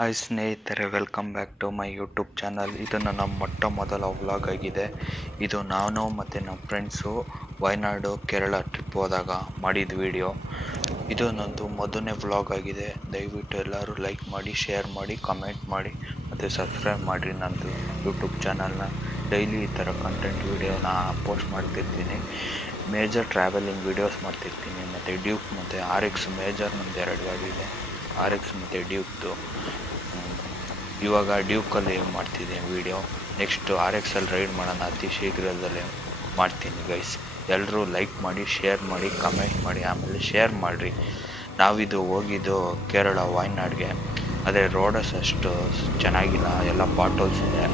Hi ಸ್ನೇಹಿತರೆ, welcome back to my YouTube channel. ಇದು ನನ್ನ ಮೊಟ್ಟ ಮೊದಲ ವ್ಲಾಗ್ ಆಗಿದೆ. ಇದು ನಾನು ಮತ್ತು ನಮ್ಮ ಫ್ರೆಂಡ್ಸು ವಯನಾಡು ಕೇರಳ ಟ್ರಿಪ್ ಹೋದಾಗ ಮಾಡಿದ ವಿಡಿಯೋ. ಇದು ನಂದು ಮೊದಲನೇ ವ್ಲಾಗ್ ಆಗಿದೆ. ದಯವಿಟ್ಟು ಎಲ್ಲರೂ ಲೈಕ್ ಮಾಡಿ, ಶೇರ್ ಮಾಡಿ, ಕಮೆಂಟ್ ಮಾಡಿ ಮತ್ತು ಸಬ್ಸ್ಕ್ರೈಬ್ ಮಾಡಿರಿ ನಂದು ಯೂಟ್ಯೂಬ್ ಚಾನಲ್ನ. ಡೈಲಿ ಈ ಥರ ಕಂಟೆಂಟ್ ವೀಡಿಯೋನ ಪೋಸ್ಟ್ ಮಾಡ್ತಿರ್ತೀನಿ. ಮೇಜರ್ ಟ್ರಾವೆಲಿಂಗ್ ವೀಡಿಯೋಸ್ ಮಾಡ್ತಿರ್ತೀನಿ. ಮತ್ತು ಡ್ಯೂಕ್ ಮತ್ತು RX ಮೇಜರ್ ನಮ್ಮದು 2 ಗಾಡಿ ಇದೆ. RX ಮತ್ತು ಡ್ಯೂಕ್ದು. ಇವಾಗ ಡ್ಯೂಕಲ್ಲಿ ಮಾಡ್ತಿದ್ದೀನಿ ವೀಡಿಯೋ. ನೆಕ್ಸ್ಟ್ RX ಅಲ್ಲಿ ರೈಡ್ ಮಾಡೋಣ, ಅತಿ ಶೀಘ್ರದಲ್ಲೇ ಮಾಡ್ತೀನಿ ಗೈಸ್. ಎಲ್ಲರೂ ಲೈಕ್ ಮಾಡಿ, ಶೇರ್ ಮಾಡಿ, ಕಮೆಂಟ್ ಮಾಡಿ, ಆಮೇಲೆ ಶೇರ್ ಮಾಡಿರಿ. ನಾವಿದು ಹೋಗಿದ್ದು ಕೇರಳ ವಯನಾಡ್ಗೆ. ಆದರೆ ರೋಡಸ್ ಅಷ್ಟು ಚೆನ್ನಾಗಿಲ್ಲ, ಎಲ್ಲ ಪಾಟೋಲ್ಸ್ ಇದೆ.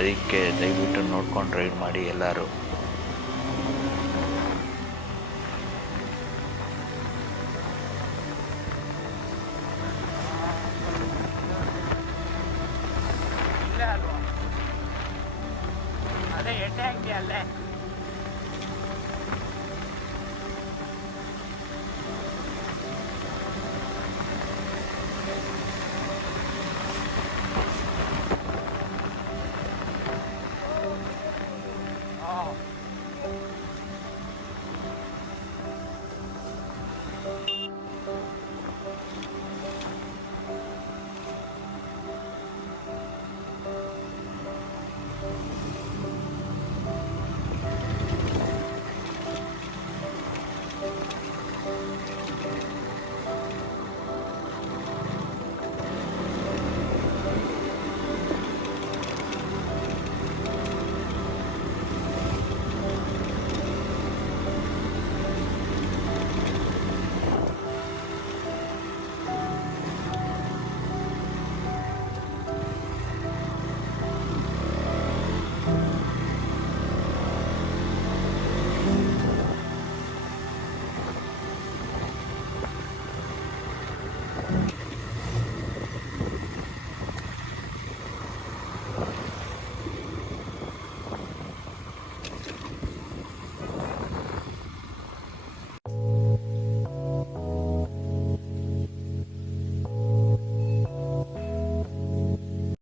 ಅದಕ್ಕೆ ದಯವಿಟ್ಟು ನೋಡ್ಕೊಂಡು ರೈಡ್ ಮಾಡಿ ಎಲ್ಲರೂ. ಅದೇ ಎಣ್ಣೆ ಅಂಗಡಿ ಅಲ್ಲೇ